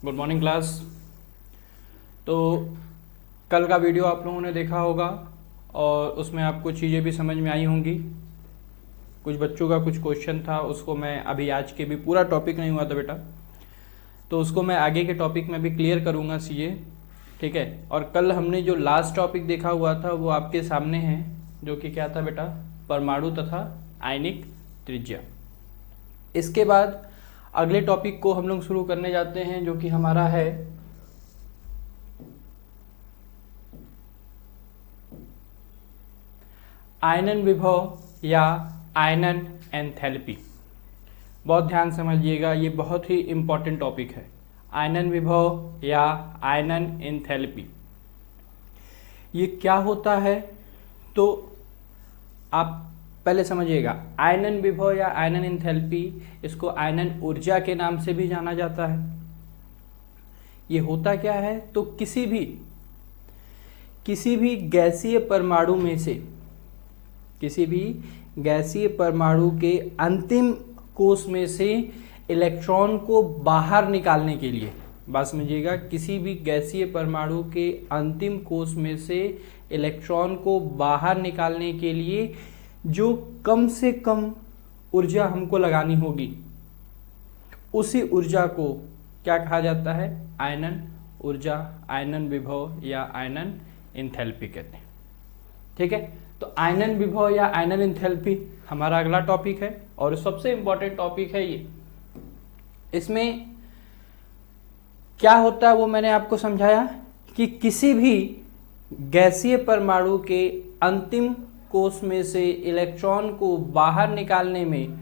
Good morning class. तो कल का वीडियो आप लोगों ने देखा होगा और उसमें आपको चीज़ें भी समझ में आई होंगी। कुछ बच्चों का कुछ क्वेश्चन था, उसको मैं अभी आज के भी पूरा टॉपिक नहीं हुआ था बेटा, तो उसको मैं आगे के टॉपिक में भी क्लियर करूँगा चीज़ें, ठीक है। और कल हमने जो लास्ट टॉपिक देखा हुआ था वो आपके सामने है, जो कि क्या था बेटा, परमाणु तथा आयनिक त्रिज्या। इसके बाद अगले टॉपिक को हम लोग शुरू करने जाते हैं, जो कि हमारा है आयनन विभव या आयनन एंथैल्पी। बहुत ध्यान समझिएगा, ये बहुत ही इंपॉर्टेंट टॉपिक है। आयनन विभव या आयनन एंथैल्पी ये क्या होता है, तो आप पहले समझिएगा। आयनन विभव या आयनन एंथैल्पी, इसको आयनन ऊर्जा के नाम से भी जाना जाता है। ये होता क्या है, तो किसी भी गैसीय परमाणु में से, किसी भी गैसीय परमाणु के अंतिम कोश में से इलेक्ट्रॉन को बाहर निकालने के लिए, बात समझिएगा, किसी भी गैसीय परमाणु के अंतिम कोश में से इलेक्ट्रॉन को बाहर निकालने के लिए जो कम से कम ऊर्जा हमको लगानी होगी, उसी ऊर्जा को क्या कहा जाता है, आयनन ऊर्जा, आयनन विभव या आयनन एंथैल्पी कहते हैं, ठीक है। तो आयनन विभव या आयनन एंथैल्पी हमारा अगला टॉपिक है और सबसे इंपॉर्टेंट टॉपिक है ये। इसमें क्या होता है वो मैंने आपको समझाया कि किसी भी गैसीय परमाणु के अंतिम कोश में से इलेक्ट्रॉन को बाहर निकालने में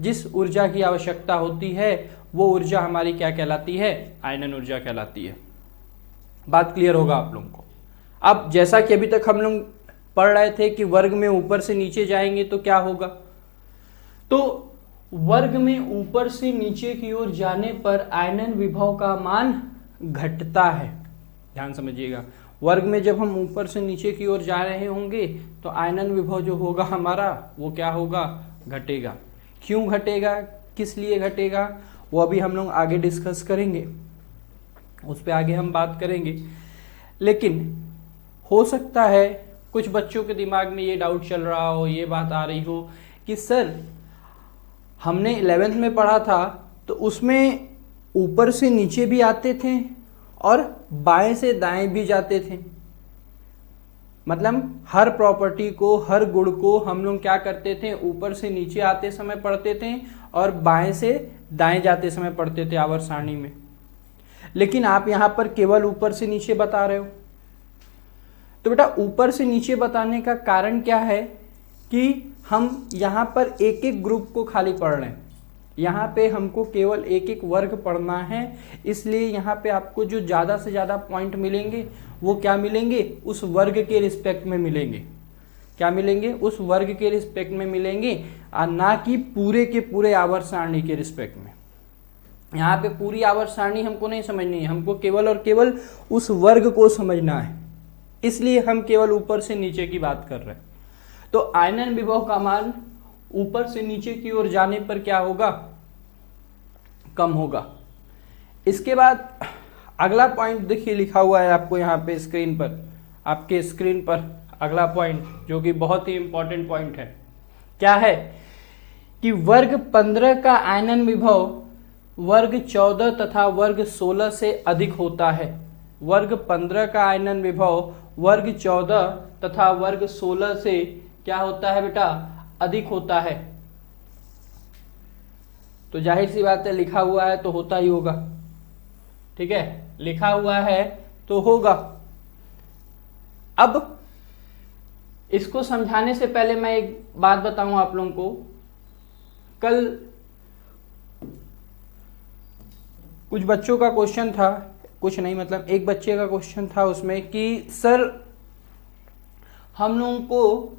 जिस ऊर्जा की आवश्यकता होती है वो ऊर्जा हमारी क्या कहलाती है, आयनन ऊर्जा कहलाती है। बात क्लियर होगा आप लोगों को। अब जैसा कि अभी तक हम लोग पढ़ रहे थे कि वर्ग में ऊपर से नीचे जाएंगे तो क्या होगा, तो वर्ग में ऊपर से नीचे की ओर जाने पर आयनन विभव का मान घटता है। ध्यान समझिएगा, वर्ग में जब हम ऊपर से नीचे की ओर जा रहे होंगे तो आयनन विभव जो होगा हमारा वो क्या होगा, घटेगा। क्यों घटेगा, किस लिए घटेगा, वो अभी हम लोग आगे डिस्कस करेंगे, उस पर आगे हम बात करेंगे। लेकिन हो सकता है कुछ बच्चों के दिमाग में ये डाउट चल रहा हो, ये बात आ रही हो कि सर हमने 11th में पढ़ा था तो उसमें ऊपर से नीचे भी आते थे और बाएं से दाएं भी जाते थे। मतलब हर प्रॉपर्टी को, हर गुण को हम लोग क्या करते थे, ऊपर से नीचे आते समय पढ़ते थे और बाएं से दाएं जाते समय पढ़ते थे आवर्त सारणी में। लेकिन आप यहां पर केवल ऊपर से नीचे बता रहे हो। तो बेटा ऊपर से नीचे बताने का कारण क्या है कि हम यहाँ पर एक एक ग्रुप को खाली पढ़ रहे हैं, यहाँ पे हमको केवल एक एक वर्ग पढ़ना है। इसलिए यहाँ पे आपको जो ज़्यादा से ज़्यादा पॉइंट मिलेंगे वो क्या मिलेंगे, उस वर्ग के रिस्पेक्ट में मिलेंगे। क्या मिलेंगे, उस वर्ग के रिस्पेक्ट में मिलेंगे और ना कि पूरे के पूरे आवर्त सारणी के रिस्पेक्ट में। यहाँ पे पूरी आवर्त सारणी हमको नहीं समझनी है, हमको केवल और केवल उस वर्ग को समझना है। इसलिए हम केवल ऊपर से नीचे की बात कर रहे हैं। तो आयनन विभव का मान ऊपर से नीचे की ओर जाने पर क्या होगा, कम होगा। इसके बाद अगला पॉइंट देखिए लिखा हुआ है आपको यहाँ पे स्क्रीन पर, आपके स्क्रीन पर अगला पॉइंट जो कि बहुत ही इंपॉर्टेंट पॉइंट है। क्या है कि वर्ग 15 का आयनन विभव वर्ग 14 तथा वर्ग 16 से अधिक होता है। वर्ग 15 का आयनन विभव वर्ग 14 तथा वर्ग 16 से क्या होता है बेटा, अधिक होता है। तो जाहिर सी बात है, लिखा हुआ है तो होता ही होगा, ठीक है, लिखा हुआ है तो होगा। अब इसको समझाने से पहले मैं एक बात बताऊं आप लोगों को। कल कुछ बच्चों का क्वेश्चन था, कुछ नहीं मतलब एक बच्चे का क्वेश्चन था उसमें कि सर हम लोगों को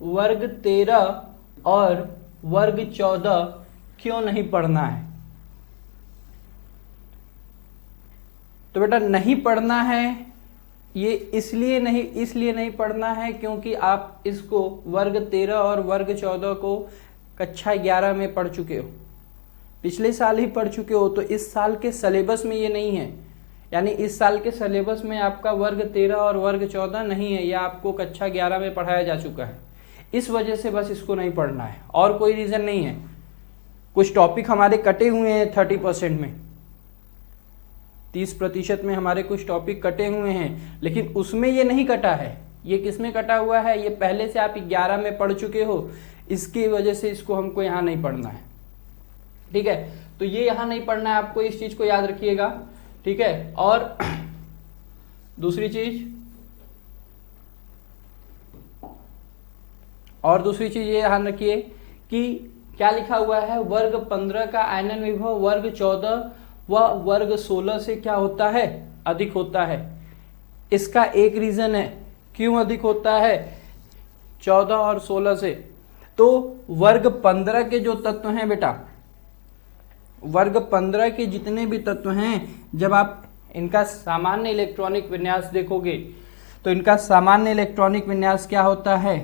वर्ग 13 और वर्ग 14 क्यों नहीं पढ़ना है। तो बेटा नहीं पढ़ना है, ये इसलिए नहीं पढ़ना है क्योंकि आप इसको वर्ग 13 और वर्ग 14 को कक्षा 11 में पढ़ चुके हो। पिछले साल ही पढ़ चुके हो, तो इस साल के सिलेबस में ये नहीं है। यानी इस साल के सिलेबस में आपका वर्ग 13 और वर्ग 14 नहीं है, यह आपको कक्षा 11 में पढ़ाया जा चुका है। इस वजह से बस इसको नहीं पढ़ना है, और कोई रीज़न नहीं है। कुछ टॉपिक हमारे कटे हुए हैं 30% में, 30% में हमारे कुछ टॉपिक कटे हुए हैं, लेकिन उसमें ये नहीं कटा है। ये किस में कटा हुआ है? ये पहले से आप 11 में पढ़ चुके हो, इसकी वजह से इसको हमको यहाँ नहीं पढ़ना है। ठीक है, तो ये यहाँ नहीं पढ़ना है आपको, इस चीज को याद रखिएगा। ठीक है, और दूसरी चीज ये ध्यान रखिए कि क्या लिखा हुआ है, वर्ग 15 का आयनन विभव वर्ग 14 व वर्ग 16 से क्या होता है? अधिक होता है। इसका एक रीजन है क्यों अधिक होता है 14 और 16 से। तो वर्ग 15 के जो तत्व हैं बेटा, वर्ग 15 के जितने भी तत्व हैं, जब आप इनका सामान्य इलेक्ट्रॉनिक विन्यास देखोगे तो इनका सामान्य इलेक्ट्रॉनिक विन्यास क्या होता है?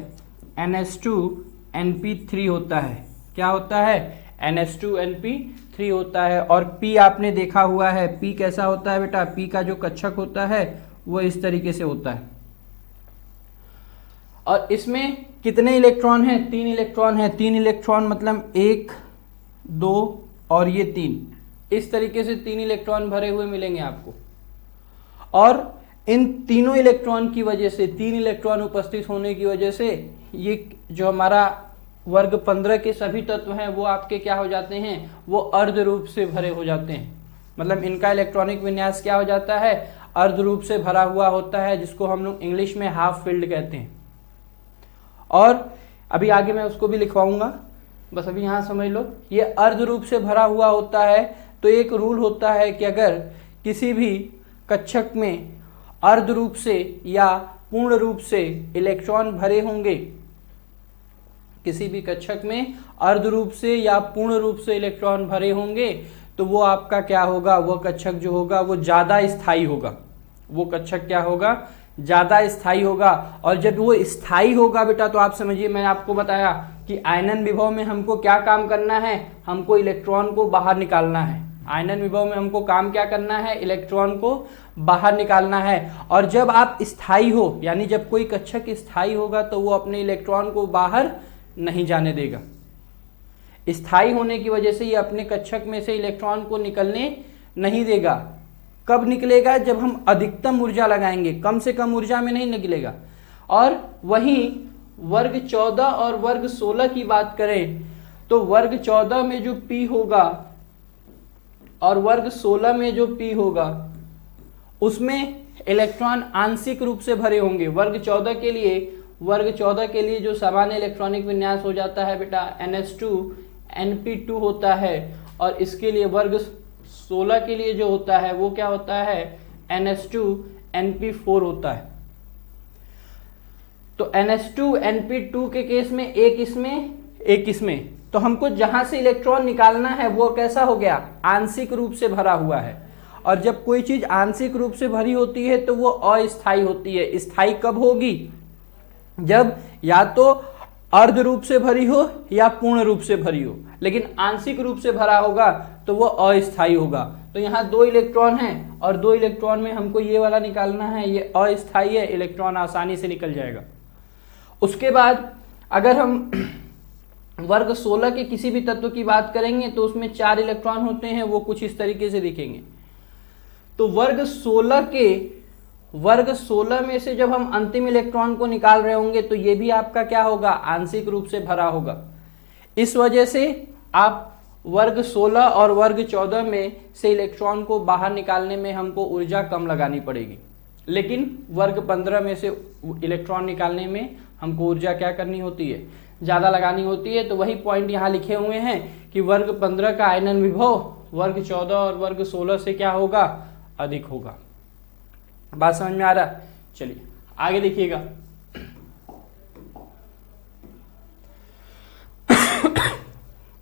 NH2NP3 होता है। क्या होता है? NH2NP3 होता है। और P आपने देखा हुआ है, P कैसा होता है बेटा? P का जो कक्षक होता है वो इस तरीके से होता है। और इसमें कितने इलेक्ट्रॉन हैं? 3 इलेक्ट्रॉन हैं। 3 इलेक्ट्रॉन मतलब 1 2 और ये 3, इस तरीके से 3 इलेक्ट्रॉन भरे हुए मिलेंगे आपको। और इन तीनों इलेक्ट्रॉन की वजह से, 3 इलेक्ट्रॉन उपस्थित होने की वजह से, ये जो हमारा वर्ग 15 के सभी तत्व हैं वो आपके क्या हो जाते हैं? वो अर्ध रूप से भरे हो जाते हैं। मतलब इनका इलेक्ट्रॉनिक विन्यास क्या हो जाता है? अर्ध रूप से भरा हुआ होता है, जिसको हम लोग इंग्लिश में हाफ फिल्ड कहते हैं। और अभी आगे मैं उसको भी लिखवाऊंगा, बस अभी यहाँ समझ लो। ये अर्ध रूप से भरा हुआ होता है, तो एक रूल होता है कि अगर किसी भी कक्षक में अर्ध रूप से या पूर्ण रूप से इलेक्ट्रॉन भरे होंगे, किसी भी कक्षक में अर्ध रूप से या पूर्ण रूप से इलेक्ट्रॉन भरे होंगे, तो वो आपका क्या होगा? वो कक्षक जो होगा वो ज्यादा स्थायी होगा। वो कक्षक क्या होगा? ज्यादा स्थायी होगा। और जब वो स्थायी होगा बेटा, तो आप समझिए, मैंने आपको बताया कि आयनन विभव में हमको क्या काम करना है? हमको इलेक्ट्रॉन को बाहर निकालना है। आयनन विभव में हमको काम क्या करना है? इलेक्ट्रॉन को बाहर निकालना है। और जब आप स्थायी हो, यानी जब कोई कक्षक स्थायी होगा, तो वो अपने इलेक्ट्रॉन को बाहर नहीं जाने देगा। स्थायी होने की वजह से ये अपने कक्षक में से इलेक्ट्रॉन को निकलने नहीं देगा। कब निकलेगा? जब हम अधिकतम ऊर्जा लगाएंगे, कम से कम ऊर्जा में नहीं निकलेगा। और वहीं वर्ग 14 और वर्ग 16 की बात करें तो वर्ग 14 में जो P होगा और वर्ग 16 में जो P होगा, उसमें इलेक्ट्रॉन आंशिक रूप से भरे होंगे। वर्ग 14 के लिए जो सामान्य इलेक्ट्रॉनिक विन्यास हो जाता है बेटा NH2NP2 होता है, और इसके लिए वर्ग 16 के लिए जो होता है वो क्या होता है? NH2NP4 होता है। तो NH2NP2 के केस में एक इसमें, तो हमको जहां से इलेक्ट्रॉन निकालना है वो कैसा हो गया? आंशिक रूप से भरा हुआ है। और जब कोई चीज आंशिक रूप से भरी होती है तो वो अस्थायी होती है। स्थायी कब होगी? जब या तो अर्ध रूप से भरी हो या पूर्ण रूप से भरी हो, लेकिन आंशिक रूप से भरा होगा तो वो अस्थायी होगा। तो यहाँ 2 इलेक्ट्रॉन हैं और 2 इलेक्ट्रॉन में हमको ये वाला निकालना है, ये अस्थायी है, इलेक्ट्रॉन आसानी से निकल जाएगा। उसके बाद अगर हम वर्ग 16 के किसी भी तत्व की बात करेंगे तो उसमें 4 इलेक्ट्रॉन होते हैं, वो कुछ इस तरीके से दिखेंगे। तो वर्ग 16 में से जब हम अंतिम इलेक्ट्रॉन को निकाल रहे होंगे तो ये भी आपका क्या होगा? आंशिक रूप से भरा होगा। इस वजह से आप वर्ग 16 और वर्ग 14 में से इलेक्ट्रॉन को बाहर निकालने में हमको ऊर्जा कम लगानी पड़ेगी, लेकिन वर्ग 15 में से इलेक्ट्रॉन निकालने में हमको ऊर्जा क्या करनी होती है? ज़्यादा लगानी होती है। तो वही पॉइंट यहाँ लिखे हुए हैं कि वर्ग 15 का आयनन विभव वर्ग 14 और वर्ग 16 से क्या होगा? अधिक होगा। बात समझ में आ रहा? चलिए आगे देखिएगा।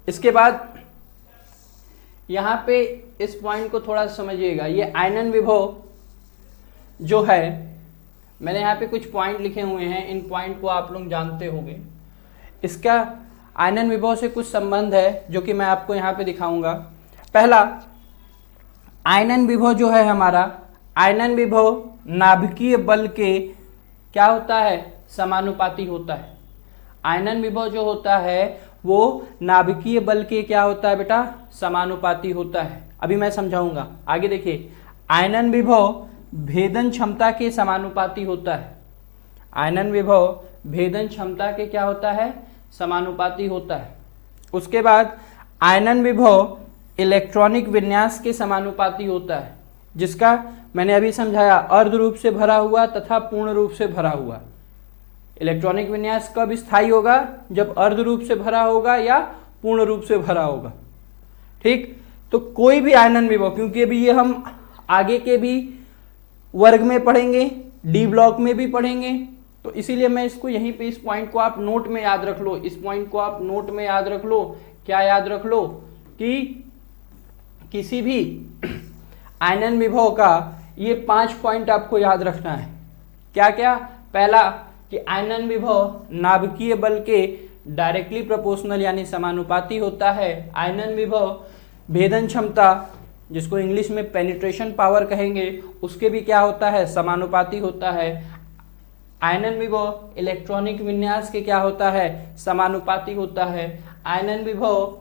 इसके बाद यहां पे इस पॉइंट को थोड़ा समझिएगा। ये आयनन विभव जो है, मैंने यहाँ पे कुछ पॉइंट लिखे हुए हैं, इन पॉइंट को आप लोग जानते होंगे। इसका आयनन विभव से कुछ संबंध है जो कि मैं आपको यहाँ पे दिखाऊंगा। पहला, आयनन विभव जो है हमारा, आयनन विभव नाभिकीय बल के क्या होता है, समानुपाती होता है। आयनन विभव जो होता है वो नाभिकीय बल के क्या होता है बेटा, समानुपाती होता है। अभी मैं समझाऊंगा, आगे देखिए। आयनन विभव भेदन क्षमता के समानुपाती होता है। आयनन विभव भेदन क्षमता के क्या होता है, समानुपाती होता है। उसके बाद आयनन विभव इलेक्ट्रॉनिक विन्यास के समानुपाती होता है, जिसका मैंने अभी समझाया, अर्ध रूप से भरा हुआ तथा पूर्ण रूप से भरा हुआ। इलेक्ट्रॉनिक विन्यास कब स्थायी होगा, जब अर्ध रूप से भरा होगा या पूर्ण रूप से भरा होगा। ठीक, तो कोई भी आयनन विभव, क्योंकि अभी ये हम आगे के भी वर्ग में पढ़ेंगे, डी ब्लॉक में भी पढ़ेंगे, तो इसीलिए मैं इसको यहीं पे, इस पॉइंट को आप नोट में याद रख लो, इस पॉइंट को आप नोट में याद रख लो। क्या याद रख लो कि किसी भी आयनन विभव का ये 5 पॉइंट आपको याद रखना है। क्या क्या? पहला कि आयनन विभव नाभिकीय बल के डायरेक्टली प्रोपोर्शनल यानी समानुपाती होता है। आयनन विभव भेदन क्षमता, जिसको इंग्लिश में पेनिट्रेशन पावर कहेंगे, उसके भी क्या होता है, समानुपाती होता है। आयनन विभव इलेक्ट्रॉनिक विन्यास के क्या होता है, समानुपाती होता है। आयनन विभव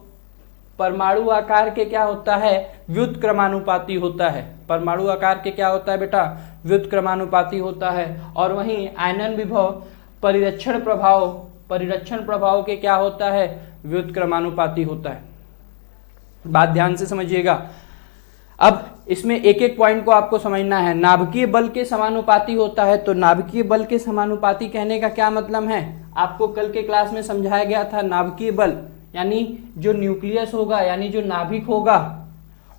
परमाणु आकार के क्या होता है, व्युत्क्रमानुपाती होता है। परमाणु आकार के क्या होता है बेटा, व्युत्क्रमानुपाती होता है। और वहीं आयनन विभव परिरक्षण प्रभाव के क्या होता है, व्युत्क्रमानुपाती होता है। बात ध्यान से समझिएगा। अब इसमें एक एक पॉइंट को आपको समझना है। नाभिकीय बल के समानुपाती होता है, तो नाभिकीय बल के समानुपाती कहने का क्या मतलब है, आपको कल के क्लास में समझाया गया था। नाभिकीय बल यानी जो न्यूक्लियस होगा, यानी जो नाभिक होगा,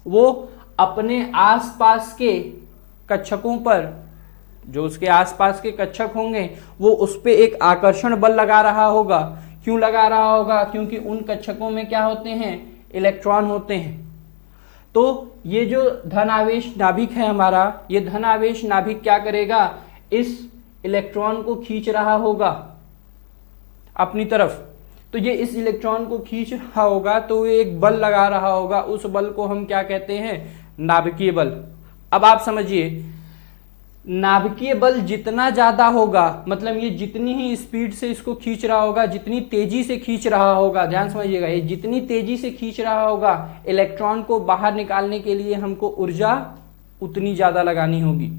वो अपने आसपास के कक्षकों पर, जो उसके आसपास के कक्षक होंगे, वो उस पे एक आकर्षण बल लगा रहा होगा। क्यों लगा रहा होगा? क्योंकि उन कक्षकों में क्या होते हैं, इलेक्ट्रॉन होते हैं। तो ये जो धन आवेश नाभिक है हमारा, ये धन आवेश नाभिक क्या करेगा, इस इलेक्ट्रॉन को खींच रहा होगा अपनी तरफ। तो ये इस इलेक्ट्रॉन को खींच रहा होगा, तो ये एक बल लगा रहा होगा। उस बल को हम क्या कहते हैं, नाभिकीय बल। अब आप समझिए, नाभिकीय बल जितना ज्यादा होगा, मतलब ये जितनी ही स्पीड से इसको खींच रहा होगा, जितनी तेजी से खींच रहा होगा, ध्यान समझिएगा, ये जितनी तेजी से खींच रहा होगा, इलेक्ट्रॉन को बाहर निकालने के लिए हमको ऊर्जा उतनी ज्यादा लगानी होगी।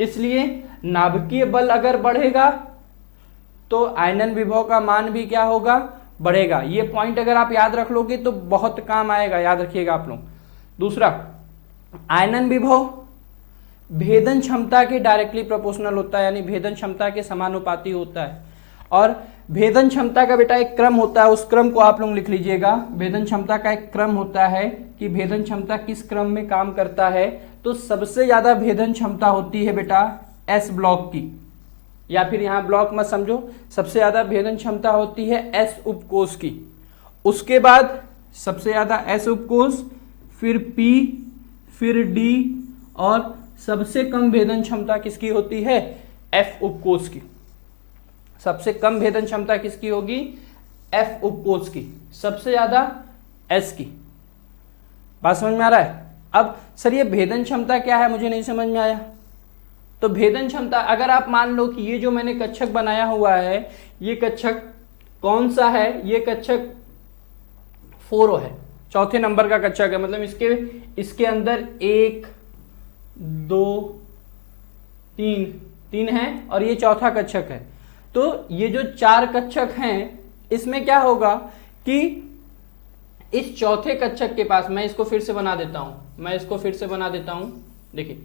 इसलिए नाभिकीय बल अगर बढ़ेगा तो आयनन विभव का मान भी क्या होगा, बढ़ेगा। ये पॉइंट अगर आप याद रख लोगे तो बहुत काम आएगा, याद रखिएगा आप लोग। दूसरा, आयनन विभव भेदन क्षमता के डायरेक्टली प्रोपोर्शनल होता है, यानी भेदन क्षमता के समानुपाती होता है। और भेदन क्षमता का बेटा एक क्रम होता है, उस क्रम को आप लोग लिख लीजिएगा। भेदन क्षमता का एक क्रम होता है कि भेदन क्षमता किस क्रम में काम करता है। तो सबसे ज्यादा भेदन क्षमता होती है बेटा एस ब्लॉक की, या फिर यहां ब्लॉक मत समझो, सबसे ज्यादा भेदन क्षमता होती है एस उपकोष की। उसके बाद सबसे ज्यादा एस उपकोष, फिर पी, फिर डी, और सबसे कम भेदन क्षमता किसकी होती है, एफ उपकोष की। सबसे कम भेदन क्षमता किसकी होगी, एफ उपकोष की, सबसे ज्यादा एस की। बात समझ में आ रहा है? अब सर ये भेदन क्षमता क्या है, मुझे नहीं समझ में आया। तो भेदन क्षमता, अगर आप मान लो कि ये जो मैंने कक्षक बनाया हुआ है, ये कक्षक कौन सा है, ये कक्षक 4 है, चौथे नंबर का कक्षक है। मतलब इसके अंदर 1 2 3 है और ये चौथा कक्षक है। तो ये जो 4 कक्षक हैं, इसमें क्या होगा कि इस चौथे कक्षक के पास, मैं इसको फिर से बना देता हूं, देखिए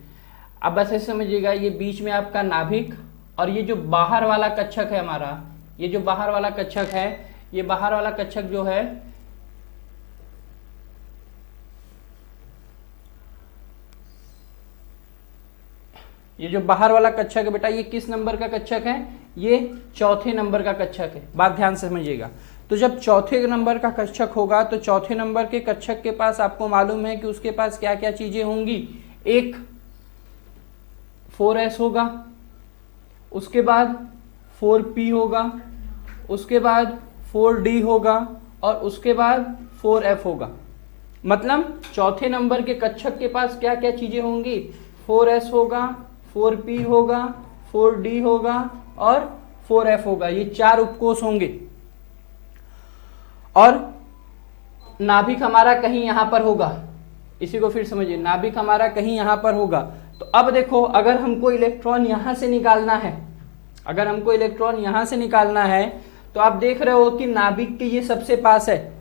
अब बस ऐसे समझिएगा, ये बीच में आपका नाभिक, और ये जो बाहर वाला कक्षक है हमारा, ये जो बाहर वाला कक्षक है, ये बाहर वाला कक्षक जो है, ये जो बाहर वाला कक्षक है बेटा, ये किस नंबर का कक्षक है, ये चौथे नंबर का कक्षक है। बात ध्यान से समझिएगा। तो जब चौथे नंबर का कक्षक होगा, तो चौथे नंबर के कक्षक के पास आपको मालूम है कि उसके पास क्या क्या चीजें होंगी। एक 4s होगा, उसके बाद 4p होगा, उसके बाद 4d होगा और उसके बाद 4f होगा। मतलब चौथे नंबर के कक्षक के पास क्या क्या चीजें होंगी, 4s होगा, 4p होगा, 4d होगा और 4f होगा। ये 4 उपकोष होंगे और नाभिक हमारा कहीं यहां पर होगा। इसी को फिर समझिए, नाभिक हमारा कहीं यहां पर होगा। तो अब देखो, अगर हमको इलेक्ट्रॉन यहां से निकालना है, अगर हमको इलेक्ट्रॉन यहां से निकालना है, तो आप देख रहे हो कि नाभिक के ये सबसे पास है,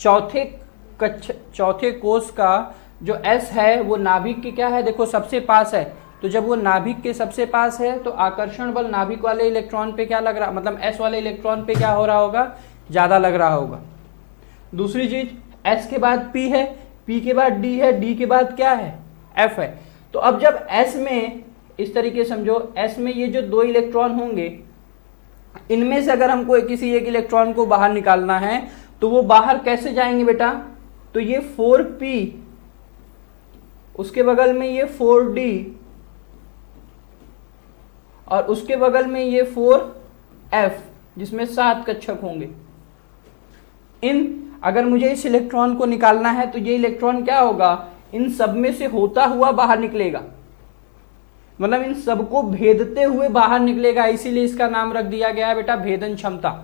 चौथे कोष का जो S है वो नाभिक के क्या है, देखो सबसे पास है। तो जब वो नाभिक के सबसे पास है तो आकर्षण बल नाभिक वाले इलेक्ट्रॉन पे क्या लग रहा, मतलब S वाले इलेक्ट्रॉन पे क्या हो रहा होगा, ज्यादा लग रहा होगा। दूसरी चीज, S के बाद P है, P के बाद D है, D के बाद क्या है, F है। तो अब जब S में, इस तरीके समझो, S में ये जो 2 इलेक्ट्रॉन होंगे, इनमें से अगर हमको किसी एक इलेक्ट्रॉन को बाहर निकालना है तो वो बाहर कैसे जाएंगे बेटा, तो ये 4p, उसके बगल में ये 4d और उसके बगल में ये 4f, जिसमें 7 कक्षक होंगे। अगर मुझे इस इलेक्ट्रॉन को निकालना है तो ये इलेक्ट्रॉन क्या होगा, इन सब में से होता हुआ बाहर निकलेगा, मतलब इन सबको भेदते हुए बाहर निकलेगा। इसीलिए इसका नाम रख दिया गया है बेटा भेदन क्षमता।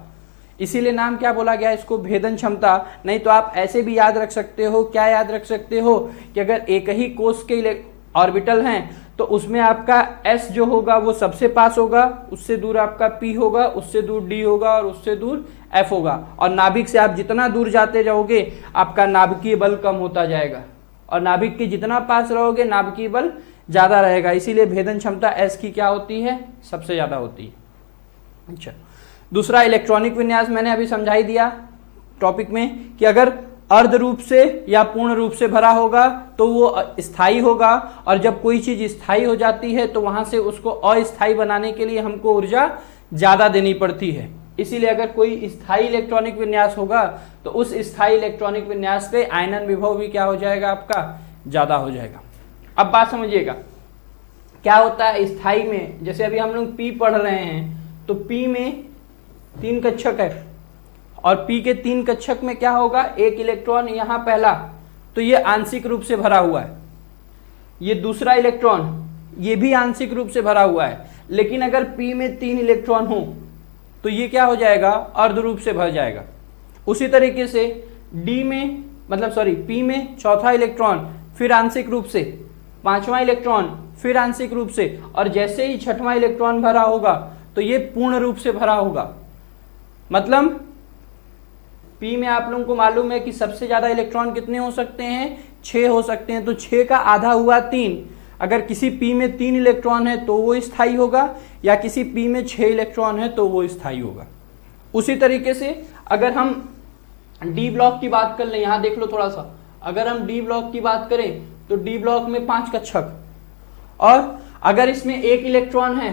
इसीलिए नाम क्या बोला गया इसको, भेदन क्षमता। नहीं तो आप ऐसे भी याद रख सकते हो, क्या याद रख सकते हो कि अगर एक ही कोष के ऑर्बिटल हैं तो उसमें आपका S जो होगा वो सबसे पास होगा, उससे दूर आपका P होगा, उससे दूर D होगा और उससे दूर F होगा। और नाभिक से आप जितना दूर जाते जाओगे आपका नाभिकीय बल कम होता जाएगा और नाभिक के जितना पास रहोगे नाभिकीय बल ज्यादा रहेगा। इसीलिए भेदन क्षमता S की क्या होती है, सबसे ज्यादा होती है। अच्छा, दूसरा इलेक्ट्रॉनिक विन्यास मैंने अभी समझा ही दिया टॉपिक में कि अगर अर्ध रूप से या पूर्ण रूप से भरा होगा तो वो स्थायी होगा, और जब कोई चीज स्थायी हो जाती है तो वहां से उसको अस्थायी बनाने के लिए हमको ऊर्जा ज्यादा देनी पड़ती है। इसीलिए अगर कोई स्थायी इलेक्ट्रॉनिक विन्यास होगा तो उस स्थायी इलेक्ट्रॉनिक विन्यास पे आयनन विभव भी क्या हो जाएगा, आपका ज्यादा हो जाएगा। अब बात समझिएगा क्या होता है स्थायी में। जैसे अभी हम लोग P पढ़ रहे हैं तो P में 3 कक्षक है और P के 3 कक्षक में क्या होगा, एक इलेक्ट्रॉन यहाँ पहला, तो ये आंशिक रूप से भरा हुआ है। ये दूसरा इलेक्ट्रॉन, ये भी आंशिक रूप से भरा हुआ है। लेकिन अगर P में 3 इलेक्ट्रॉन हो तो ये क्या हो जाएगा, अर्ध रूप से भर जाएगा। उसी तरीके से D में, मतलब सॉरी P में चौथा इलेक्ट्रॉन फिर आंशिक रूप से, 5वां इलेक्ट्रॉन फिर आंशिक रूप से, और जैसे ही 6वां इलेक्ट्रॉन भरा होगा तो ये पूर्ण रूप से भरा होगा। मतलब P में आप लोगों को मालूम है कि सबसे ज्यादा इलेक्ट्रॉन कितने हो सकते हैं, 6 हो सकते हैं। तो 6 का आधा हुआ 3। अगर किसी P में 3 इलेक्ट्रॉन है तो वो स्थायी होगा, या किसी P में 6 इलेक्ट्रॉन है तो वो स्थायी होगा। उसी तरीके से अगर हम D ब्लॉक की बात कर लें, यहां देख लो थोड़ा सा, अगर हम D ब्लॉक की बात करें तो D ब्लॉक में 5 कक्षक, और अगर इसमें 1 इलेक्ट्रॉन है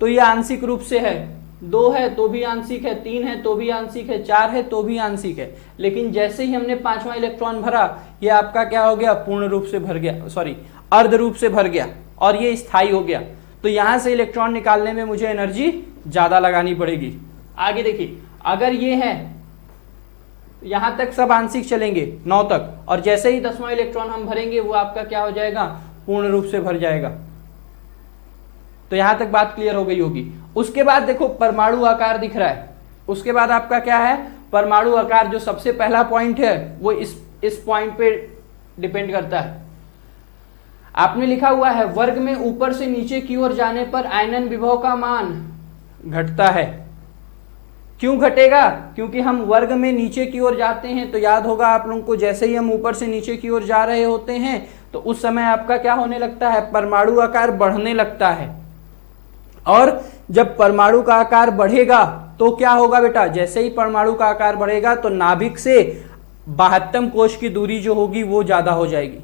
तो ये आंशिक रूप से है, 2 है तो भी आंशिक है, 3 है तो भी आंशिक है, 4 है तो भी आंशिक है। लेकिन जैसे ही हमने 5वां इलेक्ट्रॉन भरा, ये आपका क्या हो गया, पूर्ण रूप से भर गया, सॉरी अर्ध रूप से भर गया, और ये स्थायी हो गया। तो यहां से इलेक्ट्रॉन निकालने में मुझे एनर्जी ज्यादा लगानी पड़ेगी। आगे देखिए, अगर ये है यहां तक सब आंशिक चलेंगे 9 तक, और जैसे ही 10वां इलेक्ट्रॉन हम भरेंगे वो आपका क्या हो जाएगा, पूर्ण रूप से भर जाएगा। तो यहां तक बात क्लियर हो गई होगी। उसके बाद देखो परमाणु आकार दिख रहा है, उसके बाद आपका क्या है, परमाणु आकार। जो सबसे पहला पॉइंट है वो इस पॉइंट पे डिपेंड करता है। आपने लिखा हुआ है वर्ग में ऊपर से नीचे की ओर जाने पर आयनन विभव का मान घटता है। क्यों घटेगा, क्योंकि हम वर्ग में नीचे की ओर जाते हैं। तो याद होगा आप लोगों को, जैसे ही हम ऊपर से नीचे की ओर जा रहे होते हैं तो उस समय आपका क्या होने लगता है, परमाणु आकार बढ़ने लगता है। और जब परमाणु का आकार बढ़ेगा तो क्या होगा बेटा, जैसे ही परमाणु का आकार बढ़ेगा तो नाभिक से 72 कोश की दूरी जो होगी वो ज्यादा हो जाएगी,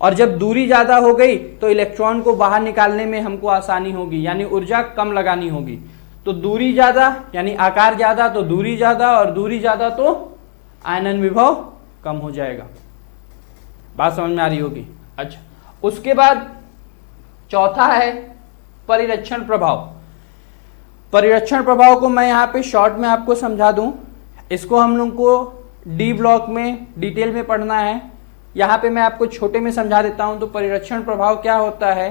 और जब दूरी ज्यादा हो गई तो इलेक्ट्रॉन को बाहर निकालने में हमको आसानी होगी, यानी ऊर्जा कम लगानी होगी। तो दूरी ज्यादा यानी आकार ज्यादा तो दूरी ज्यादा, और दूरी ज्यादा तो आयनन विभव कम हो जाएगा। बात समझ में आ रही होगी। अच्छा, उसके बाद चौथा है परिरक्षण प्रभाव। परिरक्षण प्रभाव को मैं यहाँ पे शॉर्ट में आपको समझा दूं, इसको हम लोग को डी ब्लॉक में डिटेल में पढ़ना है। यहाँ पे मैं आपको छोटे में समझा देता हूं। तो परिरक्षण प्रभाव क्या होता है,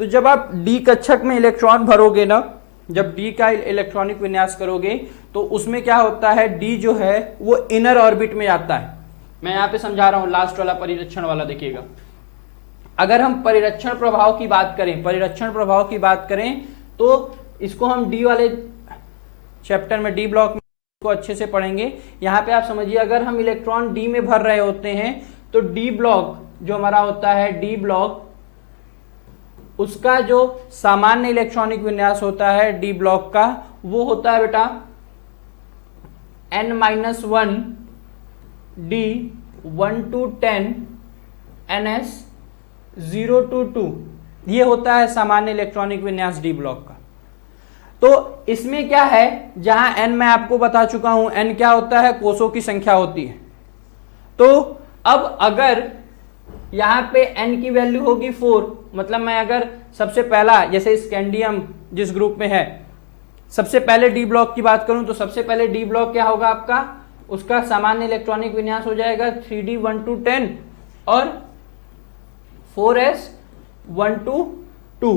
तो जब आप डी कक्षक में इलेक्ट्रॉन भरोगे ना, जब डी का इलेक्ट्रॉनिक विन्यास करोगे तो उसमें क्या होता है, डी जो है वो इनर ऑर्बिट में जाता है। मैं यहाँ पे समझा रहा हूं, लास्ट वाला परिरक्षण वाला देखिएगा। अगर हम परिरक्षण प्रभाव की बात करें, परिरक्षण प्रभाव की बात करें तो इसको हम डी वाले चैप्टर में, डी ब्लॉक में को अच्छे से पढ़ेंगे। यहाँ पे आप समझिए, अगर हम इलेक्ट्रॉन डी में भर रहे होते हैं तो डी ब्लॉक जो हमारा होता है, डी ब्लॉक, उसका जो सामान्य इलेक्ट्रॉनिक विन्यास होता है डी ब्लॉक का, वो होता है बेटा n-1 d 1 to 10 ns 0 to 2, ये होता है सामान्य इलेक्ट्रॉनिक विन्यास डी ब्लॉक का। तो इसमें क्या है, जहां n मैं आपको बता चुका हूं, n क्या होता है, कोषों की संख्या होती है। तो अब अगर यहां पे n की वैल्यू होगी 4, मतलब मैं अगर सबसे पहला, जैसे स्कैंडियम जिस ग्रुप में है, सबसे पहले डी ब्लॉक की बात करूं तो सबसे पहले डी ब्लॉक क्या होगा आपका, उसका सामान्य इलेक्ट्रॉनिक विन्यास हो जाएगा 3d 1 to 10 और 4s 1 to 2।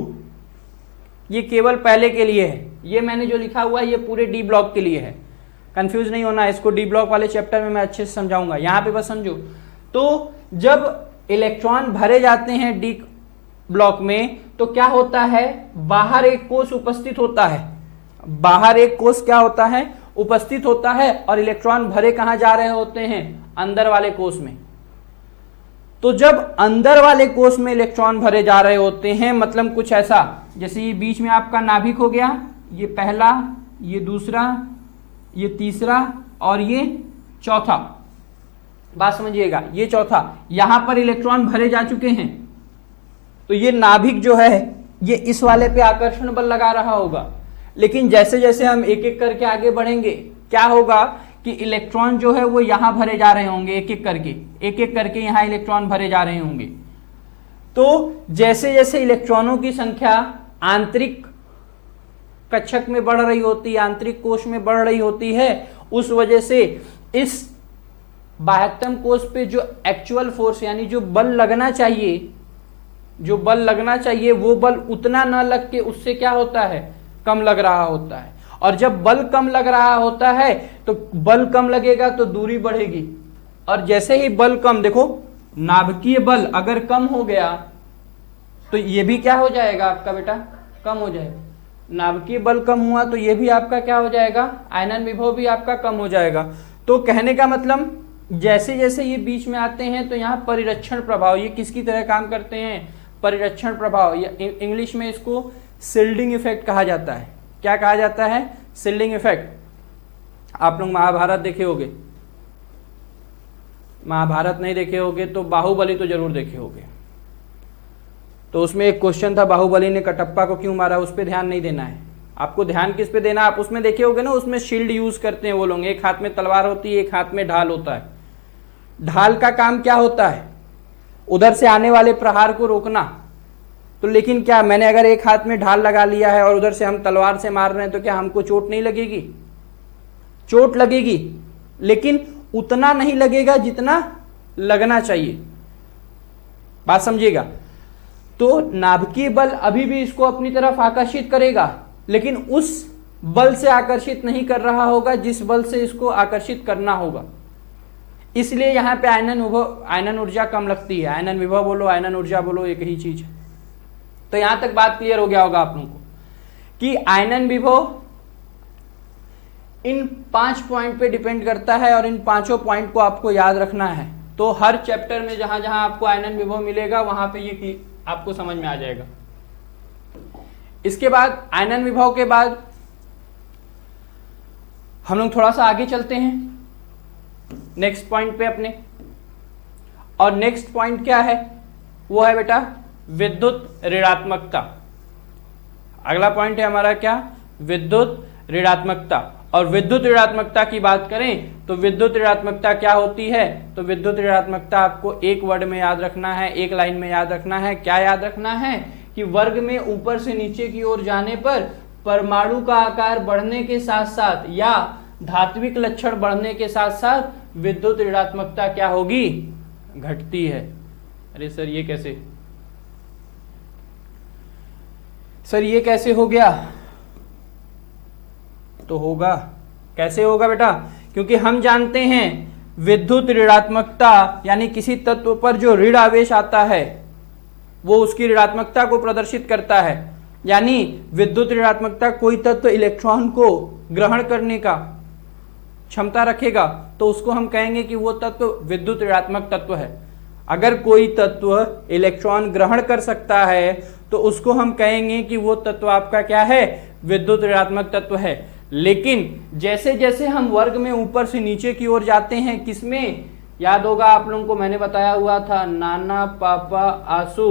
ये केवल पहले के लिए है, ये मैंने जो लिखा हुआ है ये पूरे डी ब्लॉक के लिए है, कंफ्यूज नहीं होना, इसको डी ब्लॉक वाले चैप्टर में मैं अच्छे से समझाऊंगा, यहाँ पे बस समझो। तो जब इलेक्ट्रॉन भरे जाते हैं डी ब्लॉक में तो क्या होता है, बाहर एक कोष उपस्थित होता है, बाहर एक कोष क्या होता है, उपस्थित होता है, और इलेक्ट्रॉन भरे कहां जा रहे होते हैं, अंदर वाले कोष में। तो जब अंदर वाले कोष में इलेक्ट्रॉन भरे जा रहे होते हैं, मतलब कुछ ऐसा, जैसे ये बीच में आपका नाभिक हो गया, ये पहला, ये दूसरा, ये तीसरा और ये चौथा, बात समझिएगा, ये चौथा, यहां पर इलेक्ट्रॉन भरे जा चुके हैं। तो ये नाभिक जो है ये इस वाले पे आकर्षण बल लगा रहा होगा, लेकिन जैसे जैसे हम एक एक करके आगे बढ़ेंगे क्या होगा कि इलेक्ट्रॉन जो है वो यहां भरे जा रहे होंगे, एक एक करके यहां इलेक्ट्रॉन भरे जा रहे होंगे। तो जैसे जैसे इलेक्ट्रॉनों की संख्या आंतरिक कक्षक में बढ़ रही होती है, आंतरिक कोश में बढ़ रही होती है, उस वजह से इस बाह्यतम कोश पे जो एक्चुअल फोर्स यानी जो बल लगना चाहिए, जो बल लगना चाहिए वो बल उतना ना लग के उससे क्या होता है, कम लग रहा होता है। और जब बल कम लग रहा होता है तो बल कम लगेगा तो दूरी बढ़ेगी, और जैसे ही बल कम, देखो नाभिकीय बल अगर कम हो गया तो ये भी क्या हो जाएगा आपका बेटा, कम हो जाएगा। नाभिकीय बल कम हुआ तो ये भी आपका क्या हो जाएगा, आयनन विभव भी आपका कम हो जाएगा। तो कहने का मतलब जैसे जैसे ये बीच में आते हैं तो यहाँ परिरक्षण प्रभाव, ये किसकी तरह काम करते हैं, परिरक्षण प्रभाव, या इंग्लिश में इसको शिल्डिंग इफेक्ट कहा जाता है। क्या कहा जाता है, शिल्डिंग इफेक्ट। आप लोग महाभारत देखे होंगे, महाभारत नहीं देखे होंगे तो बाहुबली तो जरूर देखे होंगे। तो उसमें एक क्वेश्चन था, बाहुबली ने कटप्पा को क्यों मारा, उस पर ध्यान नहीं देना है आपको। ध्यान किस पे देना, आप उसमें देखे होंगे ना, उसमें शील्ड यूज करते हैं वो लोग, एक हाथ में तलवार होती है, एक हाथ में ढाल होता है। ढाल का काम क्या होता है, उधर से आने वाले प्रहार को रोकना। तो लेकिन क्या, मैंने अगर एक हाथ में ढाल लगा लिया है और उधर से हम तलवार से मार रहे हैं तो क्या हमको चोट नहीं लगेगी, चोट लगेगी, लेकिन उतना नहीं लगेगा जितना लगना चाहिए, बात समझिएगा। तो नाभिकीय बल अभी भी इसको अपनी तरफ आकर्षित करेगा, लेकिन उस बल से आकर्षित नहीं कर रहा होगा जिस बल से इसको आकर्षित करना होगा। इसलिए यहां पे आयनन ऊर्जा कम लगती है। आयनन विभव बोलो, आयनन ऊर्जा बोलो, एक ही चीज है। तो यहां तक बात क्लियर हो गया होगा आप लोगों को कि आयनन विभव इन 5 पॉइंट पे डिपेंड करता है, और इन 5 पॉइंट को आपको याद रखना है। तो हर चैप्टर में जहां जहां आपको आयनन विभव मिलेगा वहां पे ये आपको समझ में आ जाएगा। इसके बाद आयनन विभव के बाद हम लोग थोड़ा सा आगे चलते हैं नेक्स्ट पॉइंट पे अपने, और नेक्स्ट पॉइंट क्या है, वो है बेटा विद्युत ऋणात्मकता। अगला पॉइंट है हमारा क्या, विद्युत ऋणात्मकता। और विद्युत ऋणात्मकता की बात करें तो विद्युत ऋणात्मकता क्या होती है, तो विद्युत ऋणात्मकता आपको एक वर्ड में याद रखना है, एक लाइन में याद रखना है। क्या याद रखना है कि वर्ग में ऊपर से नीचे की ओर जाने पर परमाणु का आकार बढ़ने के साथ साथ या धात्विक लक्षण बढ़ने के साथ साथ विद्युत ऋणात्मकता क्या होगी, घटती है। अरे सर ये कैसे, सर ये कैसे हो गया, तो होगा, कैसे होगा बेटा, क्योंकि हम जानते हैं विद्युत ऋणात्मकता यानी किसी तत्व पर जो ऋण आवेश आता है वो उसकी ऋणात्मकता को प्रदर्शित करता है। यानी विद्युत ऋणात्मकता कोई तत्व इलेक्ट्रॉन को ग्रहण करने का क्षमता रखेगा तो उसको हम कहेंगे कि वो तत्व विद्युत ऋणात्मक तत्व है। अगर कोई तत्व इलेक्ट्रॉन ग्रहण कर सकता है तो उसको हम कहेंगे कि वो तत्व आपका क्या है, विद्युत ऋणात्मक तत्व है। लेकिन जैसे जैसे हम वर्ग में ऊपर से नीचे की ओर जाते हैं, किसमें, याद होगा आप लोगों को मैंने बताया हुआ था, नाना पापा आंसू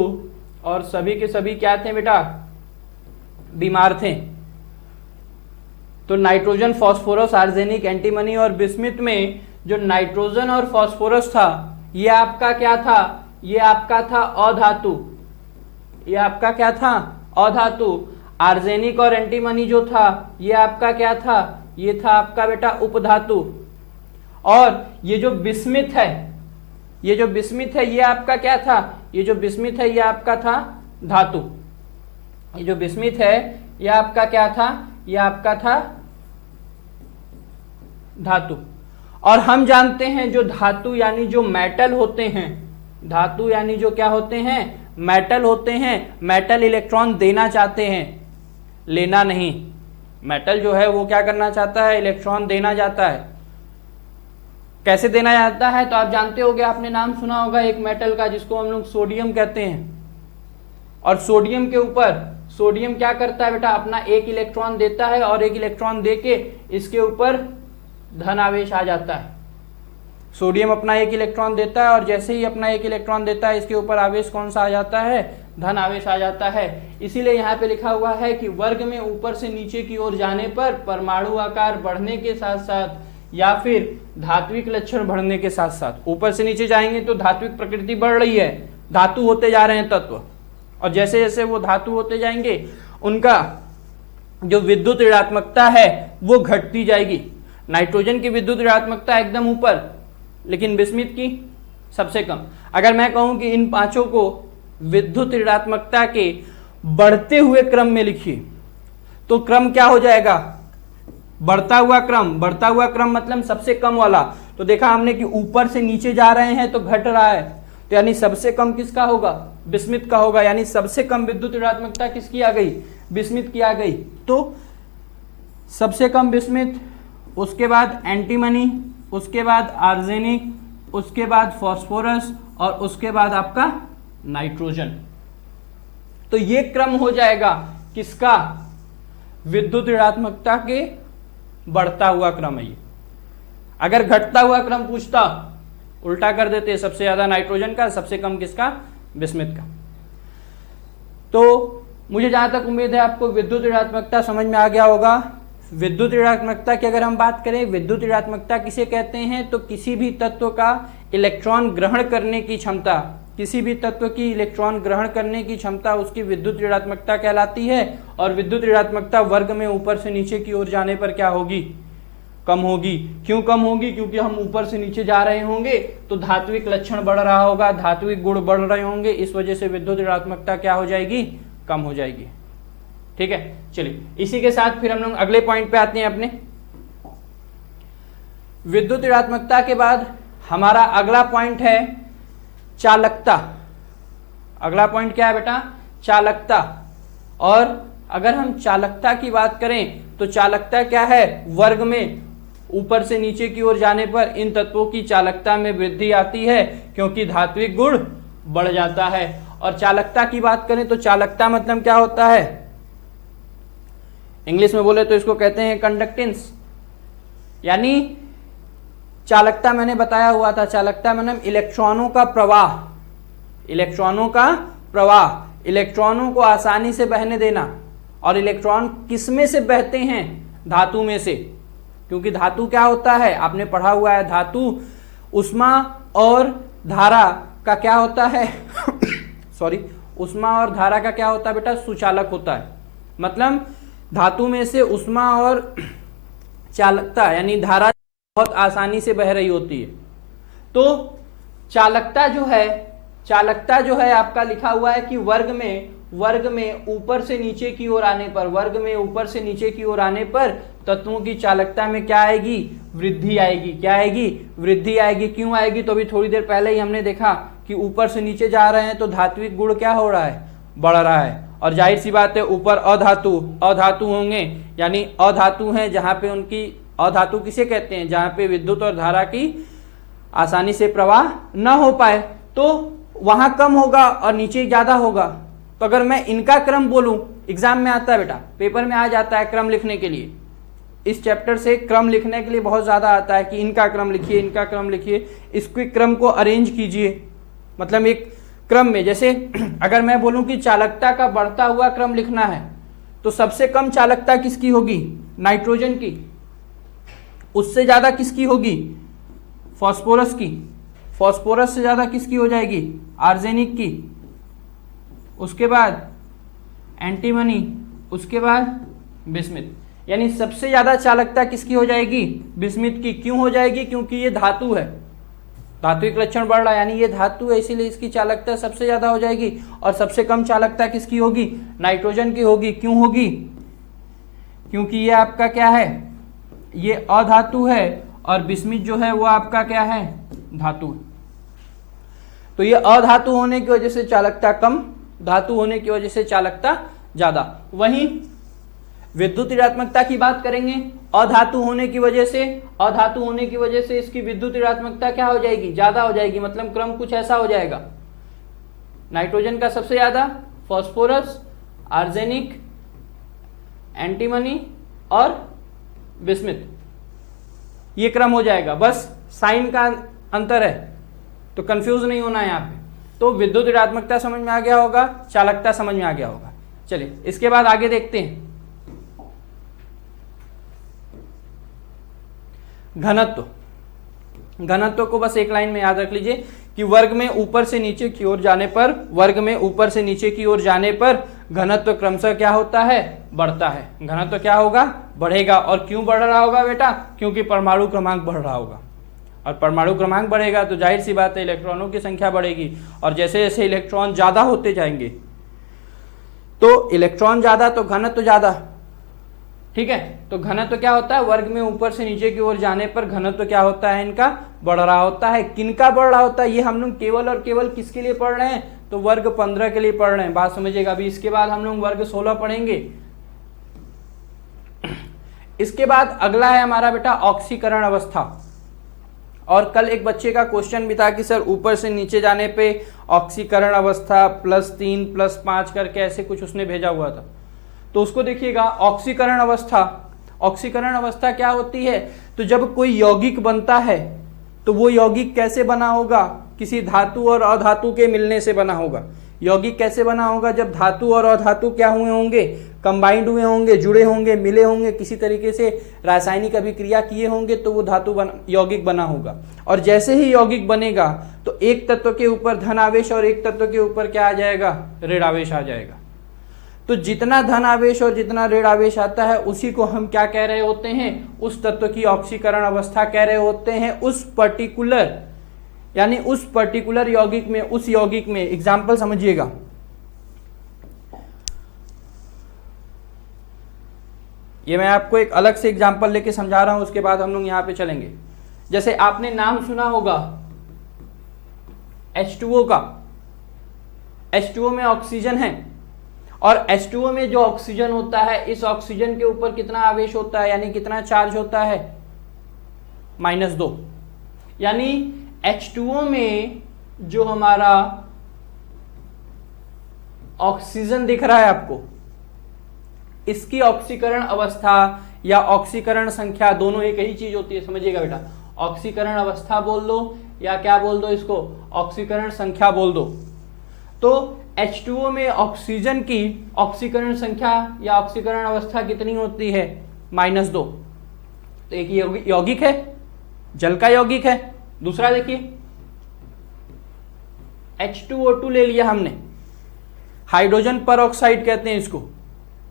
और सभी के सभी क्या थे बेटा, बीमार थे। तो नाइट्रोजन, फास्फोरस, आर्सेनिक, एंटीमनी और बिस्मिथ में जो नाइट्रोजन और फास्फोरस था ये आपका क्या था, ये आपका था अधातु, ये आपका क्या था, अधातु। आर्सेनिक और एंटीमनी जो था ये आपका क्या था, ये था आपका बेटा उपधातु। और ये जो बिस्मिथ है, ये जो बिस्मिथ है ये आपका क्या था, ये जो बिस्मिथ है ये आपका था धातु। ये जो बिस्मिथ है ये आपका क्या था, ये आपका था धातु। और हम जानते हैं जो धातु यानी जो मेटल होते हैं, धातु यानी जो क्या होते हैं, मेटल होते हैं। मेटल इलेक्ट्रॉन देना चाहते हैं, लेना नहीं। मेटल जो है वो क्या करना चाहता है, इलेक्ट्रॉन देना चाहता है। कैसे देना चाहता है, तो आप जानते होंगे, आपने नाम सुना होगा एक मेटल का जिसको हम लोग सोडियम कहते हैं। और सोडियम के ऊपर, सोडियम क्या करता है बेटा, अपना एक इलेक्ट्रॉन देता है और एक इलेक्ट्रॉन देके इसके ऊपर धन आवेश आ जाता है। सोडियम अपना एक इलेक्ट्रॉन देता है और जैसे ही अपना एक इलेक्ट्रॉन देता है इसके ऊपर आवेश कौन सा आ जाता है, धन आवेश आ जाता है। इसीलिए यहाँ पे लिखा हुआ है कि वर्ग में ऊपर से नीचे की ओर जाने पर परमाणु आकार बढ़ने के साथ साथ या फिर धात्विक लक्षण बढ़ने के साथ साथ, ऊपर से नीचे जाएंगे तो धात्विक प्रकृति बढ़ रही है, धातु होते जा रहे हैं तत्व, और जैसे जैसे वो धातु होते जाएंगे उनका जो विद्युत ऋणात्मकता है वो घटती जाएगी। नाइट्रोजन की विद्युत ऋणात्मकता एकदम ऊपर, लेकिन बिस्मिथ की सबसे कम। अगर मैं कहूं कि इन पांचों को विद्युत ऋणात्मकता के बढ़ते हुए क्रम में लिखिए तो क्रम क्या हो जाएगा, बढ़ता हुआ क्रम। बढ़ता हुआ क्रम मतलब सबसे कम वाला। तो देखा हमने कि ऊपर से नीचे जा रहे हैं तो घट रहा है, तो यानी सबसे कम किसका होगा, बिस्मिथ का होगा। यानी सबसे कम विद्युत ऋणात्मकता किसकी आ गई, बिस्मिथ की आ गई। तो सबसे कम बिस्मिथ, उसके बाद एंटीमनी, उसके बाद आर्सेनिक, उसके बाद फास्फोरस और उसके बाद आपका नाइट्रोजन। तो ये क्रम हो जाएगा किसका, विद्युत ऋणात्मकता के बढ़ता हुआ क्रम है ये। अगर घटता हुआ क्रम पूछता उल्टा कर देते, सबसे ज्यादा नाइट्रोजन का, सबसे कम किसका, बिस्मिथ का। तो मुझे जहां तक उम्मीद है आपको विद्युत ऋणात्मकता समझ में आ गया होगा। विद्युत ऋणात्मकता की अगर हम बात करें, विद्युत ऋणात्मकता किसे कहते हैं, तो किसी भी तत्व का इलेक्ट्रॉन ग्रहण करने की क्षमता, किसी भी तत्व की इलेक्ट्रॉन ग्रहण करने की क्षमता उसकी विद्युत ऋणात्मकता कहलाती है। और विद्युत ऋणात्मकता वर्ग में ऊपर से नीचे की ओर जाने पर क्या होगी, कम होगी। क्यों कम होगी, क्योंकि हम ऊपर से नीचे जा रहे होंगे तो धात्विक लक्षण बढ़ रहा होगा, धात्विक गुण बढ़ रहे होंगे, इस वजह से विद्युत ऋणात्मकता क्या हो जाएगी, कम हो जाएगी। ठीक है, चलिए इसी के साथ फिर हम लोग अगले पॉइंट पे आते हैं अपने। विद्युत ऋणात्मकता के बाद हमारा अगला पॉइंट है चालकता। अगला पॉइंट क्या है बेटा, चालकता। और अगर हम चालकता की बात करें तो चालकता क्या है, वर्ग में ऊपर से नीचे की ओर जाने पर इन तत्वों की चालकता में वृद्धि आती है क्योंकि धात्विक गुण बढ़ जाता है। और चालकता की बात करें तो चालकता मतलब क्या होता है, इंग्लिश में बोले तो इसको कहते हैं कंडक्टेंस। यानी चालकता मैंने बताया हुआ था, चालकता मतलब इलेक्ट्रॉनों का प्रवाह, इलेक्ट्रॉनों का प्रवाह, इलेक्ट्रॉनों को आसानी से बहने देना। और इलेक्ट्रॉन किस में से बहते हैं, धातु में से, क्योंकि धातु क्या होता है, आपने पढ़ा हुआ है, धातु उष्मा और धारा का क्या होता है सॉरी, उष्मा और धारा का क्या होता है बेटा, सुचालक होता है। मतलब धातु में से उष्मा और चालकता यानी धारा बहुत आसानी से बह रही होती है। तो चालकता जो है आपका लिखा हुआ है कि वर्ग में ऊपर से नीचे की ओर आने पर, वर्ग में ऊपर से नीचे की ओर आने पर तत्वों की चालकता में क्या आएगी? वृद्धि आएगी। क्या आएगी? वृद्धि आएगी। क्यों आएगी? तो अभी थोड़ी देर पहले ही हमने देखा कि ऊपर से नीचे जा रहे हैं तो धात्विक गुण क्या हो रहा है? बढ़ रहा है। और जाहिर सी बात है ऊपर अधातु होंगे, यानी अधातु हैं जहां पे उनकी, अधातु किसे कहते हैं? जहां पे विद्युत और धारा की आसानी से प्रवाह न हो पाए, तो वहां कम होगा और नीचे ज्यादा होगा। तो अगर मैं इनका क्रम बोलूं, एग्जाम में आता है बेटा, पेपर में आ जाता है क्रम लिखने के लिए, इस चैप्टर से क्रम लिखने के लिए बहुत ज्यादा आता है कि इनका क्रम लिखिए, इनका क्रम लिखिए, इसके क्रम को अरेंज कीजिए, मतलब एक क्रम में। जैसे अगर मैं बोलूं कि चालकता का बढ़ता हुआ क्रम लिखना है, तो सबसे कम चालकता किसकी होगी? नाइट्रोजन की। उससे ज्यादा किसकी होगी? फास्फोरस की। फास्फोरस से ज्यादा किसकी हो जाएगी? आर्सेनिक की। उसके बाद एंटीमनी, उसके बाद बिस्मिथ। यानी सबसे ज्यादा चालकता किसकी हो जाएगी? बिस्मिथ की। क्यों हो जाएगी? क्योंकि ये धातु है, धात्विक लक्षण बढ़ रहा है, यानी ये धातु है, इसीलिए इसकी चालकता सबसे ज्यादा हो जाएगी। और सबसे कम चालकता किसकी होगी? नाइट्रोजन की होगी। क्यों होगी? क्योंकि ये आपका क्या है? ये अधातु है और बिस्मिथ जो है वो आपका क्या है? धातु है। तो ये अधातु होने की वजह से चालकता कम, धातु होने की वजह से चालकता ज्यादा। वहीं विद्युत ऋणात्मकता की बात करेंगे, अधातु होने की वजह से इसकी विद्युत ऋणात्मकता क्या हो जाएगी? ज्यादा हो जाएगी। मतलब क्रम कुछ ऐसा हो जाएगा, नाइट्रोजन का सबसे ज्यादा, फास्फोरस, आर्सेनिक, एंटीमनी और बिस्मिथ, ये क्रम हो जाएगा। बस साइन का अंतर है, तो कंफ्यूज नहीं होना है यहाँ पे। तो विद्युत ऋणात्मकता समझ में आ गया होगा, चालकता समझ में आ गया होगा। चलिए इसके बाद आगे देखते हैं। घनत्व को बस एक लाइन में याद रख लीजिए कि वर्ग में ऊपर से नीचे की ओर जाने पर घनत्व क्रमशः क्या होता है? बढ़ता है। घनत्व क्या होगा? बढ़ेगा। और क्यों बढ़ रहा होगा बेटा? क्योंकि परमाणु क्रमांक बढ़ रहा होगा, और परमाणु क्रमांक बढ़ेगा तो जाहिर सी बात है इलेक्ट्रॉनों की संख्या बढ़ेगी। और जैसे जैसे इलेक्ट्रॉन ज्यादा होते जाएंगे तो इलेक्ट्रॉन ज्यादा तो घनत्व ज्यादा। ठीक है, तो घनत्व क्या होता है? वर्ग में ऊपर से नीचे की ओर जाने पर घनत्व क्या होता है? इनका बढ़ रहा होता है। किनका बढ़ रहा होता है? ये हम लोग केवल और केवल किसके लिए पढ़ रहे हैं? तो वर्ग 15 के लिए पढ़ रहे हैं। बात समझिएगा। अभी इसके बाद हम लोग वर्ग 16 पढ़ेंगे। इसके बाद अगला है हमारा बेटा ऑक्सीकरण अवस्था। और कल एक बच्चे का क्वेश्चन भी था कि सर ऊपर से नीचे जाने पे ऑक्सीकरण अवस्था +3 +5 करके ऐसे कुछ उसने भेजा हुआ था। तो उसको देखिएगा, ऑक्सीकरण अवस्था क्या होती है? तो जब कोई यौगिक बनता है तो वो यौगिक कैसे बना होगा? किसी धातु और अधातु के मिलने से बना होगा। यौगिक कैसे बना होगा? जब धातु और अधातु क्या हुए होंगे? कंबाइंड हुए होंगे, जुड़े होंगे, मिले होंगे, किसी तरीके से रासायनिक अभिक्रिया किए होंगे, तो वो यौगिक बना होगा। और जैसे ही यौगिक बनेगा तो एक तत्व के ऊपर धन आवेश और एक तत्व के ऊपर क्या आ जाएगा? ऋण आवेश आ जाएगा। तो जितना धन आवेश और जितना ऋण आवेश आता है उसी को हम क्या कह रहे होते हैं? उस तत्व की ऑक्सीकरण अवस्था कह रहे होते हैं। उस पर्टिकुलर यौगिक में, उस यौगिक में एग्जाम्पल समझिएगा। ये मैं आपको एक अलग से एग्जाम्पल लेके समझा रहा हूं, उसके बाद हम लोग यहां पे चलेंगे। जैसे आपने नाम सुना होगा H2O का। H2O में ऑक्सीजन है और H2O में जो ऑक्सीजन होता है, इस ऑक्सीजन के ऊपर कितना आवेश होता है, यानी कितना चार्ज होता है? -2। यानी H2O में जो हमारा ऑक्सीजन दिख रहा है आपको, इसकी ऑक्सीकरण अवस्था या ऑक्सीकरण संख्या दोनों एक ही चीज होती है, समझिएगा बेटा। ऑक्सीकरण अवस्था बोल दो या क्या बोल दो इसको? ऑक्सीकरण संख्या बोल दो। तो H2O में ऑक्सीजन की ऑक्सीकरण संख्या या ऑक्सीकरण अवस्था कितनी होती है? -2। तो एक यौगिक है, जल का यौगिक है। दूसरा देखिए H2O2 ले लिया हमने, हाइड्रोजन पर ऑक्साइड कहते हैं इसको।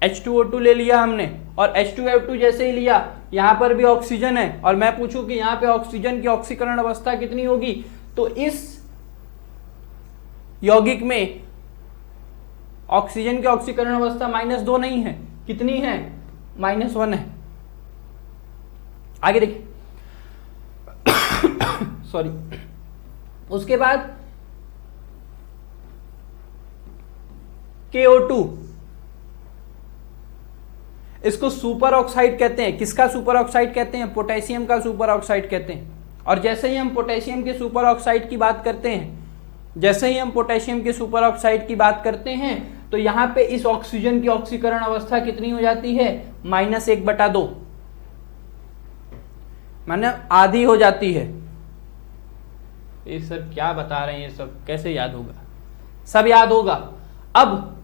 H2O2 ले लिया हमने, और H2O2 जैसे ही लिया, यहां पर भी ऑक्सीजन है, और मैं पूछूं कि यहां पे ऑक्सीजन की ऑक्सीकरण अवस्था कितनी होगी, तो इस यौगिक में ऑक्सीजन की ऑक्सीकरण अवस्था -2 नहीं है, कितनी है, -1 है। आगे देखिए सॉरी, उसके बाद KO2, इसको सुपर ऑक्साइड कहते हैं। किसका सुपर ऑक्साइड कहते हैं, पोटेशियम का सुपर ऑक्साइड कहते हैं। और जैसे ही हम पोटेशियम के सुपर ऑक्साइड की बात करते हैं, जैसे ही हम पोटेशियम के सुपर ऑक्साइड की बात करते हैं, तो यहां पे इस ऑक्सीजन की ऑक्सीकरण अवस्था कितनी हो जाती है, -1/2, माने आधी हो जाती है। ये सर क्या बता रहे हैं, ये सब कैसे याद होगा, सब याद होगा। अब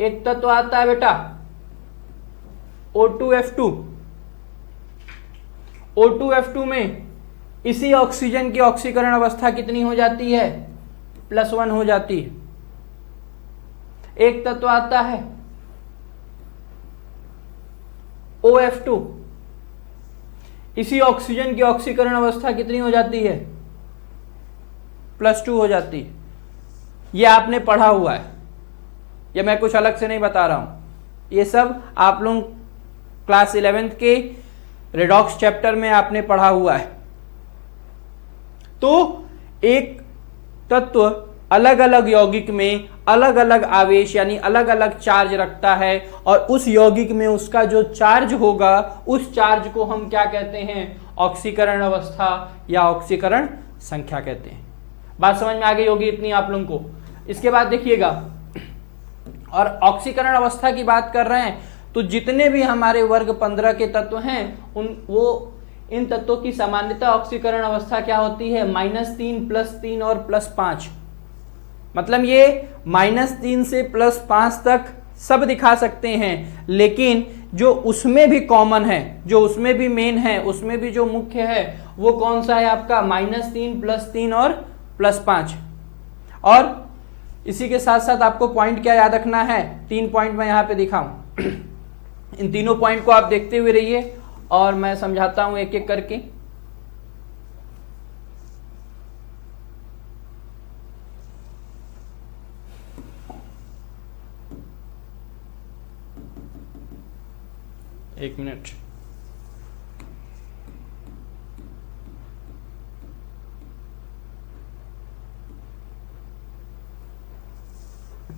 एक तत्व आता है बेटा O2F2, O2F2 में इसी ऑक्सीजन की ऑक्सीकरण अवस्था कितनी हो जाती है, +1 हो जाती है। एक तत्व आता है OF2, इसी ऑक्सीजन की ऑक्सीकरण अवस्था कितनी हो जाती है, +2 हो जाती है। यह आपने पढ़ा हुआ है, यह मैं कुछ अलग से नहीं बता रहा हूं, ये सब आप लोग क्लास 11th के रेडॉक्स चैप्टर में आपने पढ़ा हुआ है। तो एक तत्व अलग अलग यौगिक में अलग अलग आवेश यानी अलग अलग चार्ज रखता है, और उस यौगिक में उसका जो चार्ज होगा, उस चार्ज को हम क्या कहते हैं, ऑक्सीकरण अवस्था या ऑक्सीकरण संख्या कहते हैं। बात समझ में आ गई होगी इतनी आप लोगों को। इसके बाद देखिएगा, और ऑक्सीकरण अवस्था की बात कर रहे हैं तो जितने भी हमारे वर्ग 15 के तत्व हैं, इन तत्वों की सामान्यतः ऑक्सीकरण अवस्था क्या होती है, -3, +3 और +5। मतलब ये -3 से +5 तक सब दिखा सकते हैं, लेकिन जो उसमें भी कॉमन है, जो उसमें भी मेन है, उसमें भी जो मुख्य है, वो कौन सा है आपका, -3, +3 और +5। और इसी के साथ साथ आपको पॉइंट क्या याद रखना है, 3 पॉइंट मैं यहां पे दिखाऊं। इन तीनों पॉइंट को आप देखते हुए रहिए और मैं समझाता हूं एक एक करके। एक मिनट,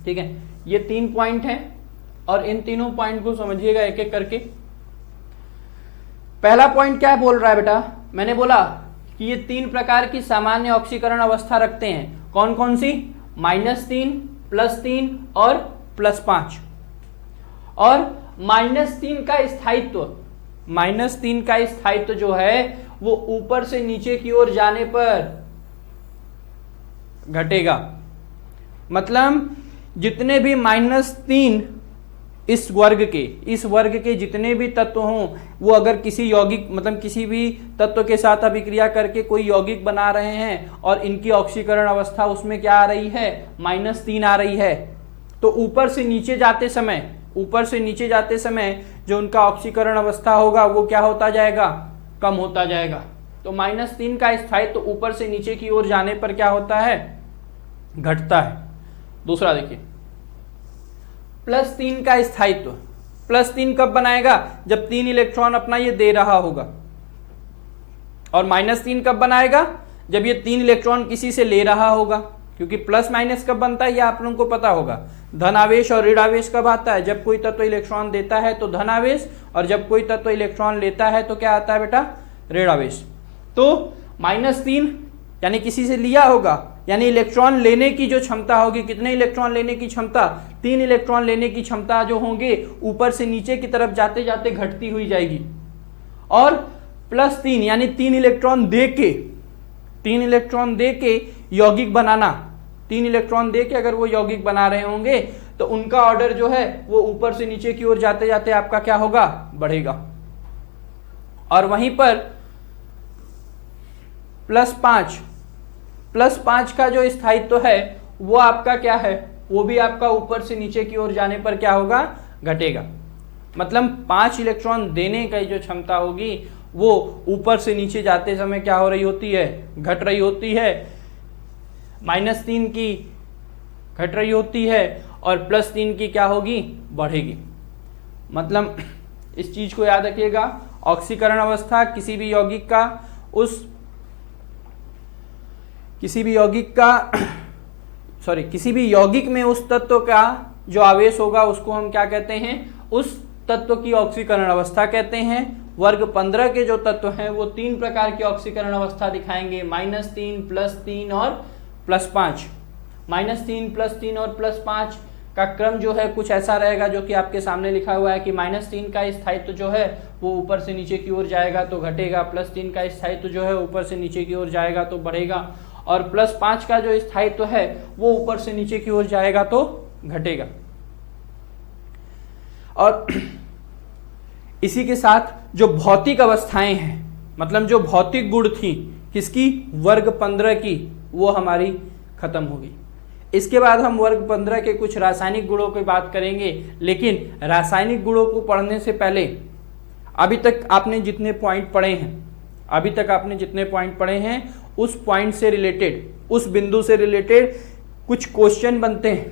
ठीक है। ये 3 पॉइंट हैं और इन तीनों पॉइंट को समझिएगा एक एक करके। पहला पॉइंट क्या बोल रहा है बेटा, मैंने बोला कि ये 3 प्रकार की सामान्य ऑक्सीकरण अवस्था रखते हैं। कौन कौन सी, -3, +3 और +5। और -3 का स्थायित्व, -3 का स्थायित्व जो है वो ऊपर से नीचे की ओर जाने पर घटेगा। मतलब जितने भी -3 इस वर्ग के जितने भी तत्व हों, वो अगर किसी यौगिक मतलब किसी भी तत्व के साथ अभिक्रिया करके कोई यौगिक बना रहे हैं और इनकी ऑक्सीकरण अवस्था उसमें क्या आ रही है, -3 आ रही है, तो ऊपर से नीचे जाते समय जो उनका ऑक्सीकरण अवस्था होगा वो क्या होता जाएगा, कम होता जाएगा। तो -3 का स्थायित्व तो ऊपर से नीचे की ओर जाने पर क्या होता है, घटता है। दूसरा देखिए, +3 का स्थायित्व, +3 कब बनाएगा, जब 3 इलेक्ट्रॉन अपना ये दे रहा होगा। और -3 कब बनाएगा, जब ये 3 इलेक्ट्रॉन किसी से ले रहा होगा। क्योंकि प्लस माइनस कब बनता है ये आप लोगों को पता होगा। धन आवेश और ऋण आवेश कब आता है, जब कोई तत्व इलेक्ट्रॉन देता है तो धन आवेश, और जब कोई तत्व इलेक्ट्रॉन लेता है तो क्या आता है बेटा, ऋण आवेश। तो -3 यानी किसी से लिया होगा, यानी इलेक्ट्रॉन लेने की जो क्षमता होगी, कितने इलेक्ट्रॉन लेने की क्षमता, 3 इलेक्ट्रॉन लेने की क्षमता जो होंगे ऊपर से नीचे की तरफ जाते जाते घटती हुई जाएगी। और +3 यानी 3 इलेक्ट्रॉन दे के यौगिक बनाना, 3 इलेक्ट्रॉन दे के अगर वो यौगिक बना रहे होंगे तो उनका ऑर्डर जो है वो ऊपर से नीचे की ओर जाते जाते आपका क्या होगा, बढ़ेगा। और वहीं पर +5 का जो स्थायित्व है वो आपका क्या है, वो भी आपका ऊपर से नीचे की ओर जाने पर क्या होगा, घटेगा। मतलब 5 इलेक्ट्रॉन देने की जो क्षमता होगी वो ऊपर से नीचे जाते समय क्या हो रही होती है, घट रही होती है। -3 की घट रही होती है और +3 की क्या होगी, बढ़ेगी। मतलब इस चीज को याद रखिएगा, ऑक्सीकरण अवस्था किसी भी यौगिक में उस तत्व का जो आवेश होगा उसको हम क्या कहते हैं, उस तत्व की ऑक्सीकरण अवस्था कहते हैं। वर्ग 15 के जो तत्व हैं वो 3 प्रकार की ऑक्सीकरण अवस्था दिखाएंगे, -3, +3 और +5। -3, +3 और +5 का क्रम जो है कुछ ऐसा रहेगा जो कि आपके सामने लिखा हुआ है कि -3 का स्थायित्व जो है वो ऊपर से नीचे की ओर जाएगा तो घटेगा, +3 का स्थायित्व जो है ऊपर से नीचे की ओर जाएगा तो बढ़ेगा, और +5 का जो स्थायित्व है वो ऊपर से नीचे की ओर जाएगा तो घटेगा। और इसी के साथ जो भौतिक अवस्थाएं हैं, मतलब जो भौतिक गुण थी किसकी, वर्ग 15 की, वो हमारी खत्म हो गई। इसके बाद हम वर्ग 15 के कुछ रासायनिक गुणों की बात करेंगे, लेकिन रासायनिक गुणों को पढ़ने से पहले अभी तक आपने जितने पॉइंट पढ़े हैं उस पॉइंट से रिलेटेड, उस बिंदु से रिलेटेड कुछ क्वेश्चन बनते हैं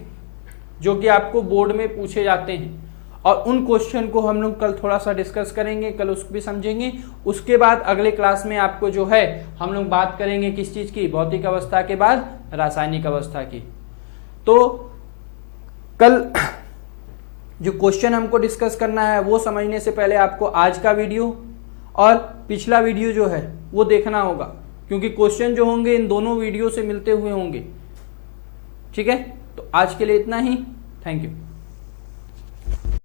जो कि आपको बोर्ड में पूछे जाते हैं, और उन क्वेश्चन को हम लोग कल थोड़ा सा डिस्कस करेंगे, कल उसको भी समझेंगे। उसके बाद अगले क्लास में आपको जो है हम लोग बात करेंगे किस चीज़ की, भौतिक अवस्था के बाद रासायनिक अवस्था की। तो कल जो क्वेश्चन हमको डिस्कस करना है वो समझने से पहले आपको आज का वीडियो और पिछला वीडियो जो है वो देखना होगा, क्योंकि क्वेश्चन जो होंगे इन दोनों वीडियो से मिलते हुए होंगे। ठीक है, तो आज के लिए इतना ही। Thank you.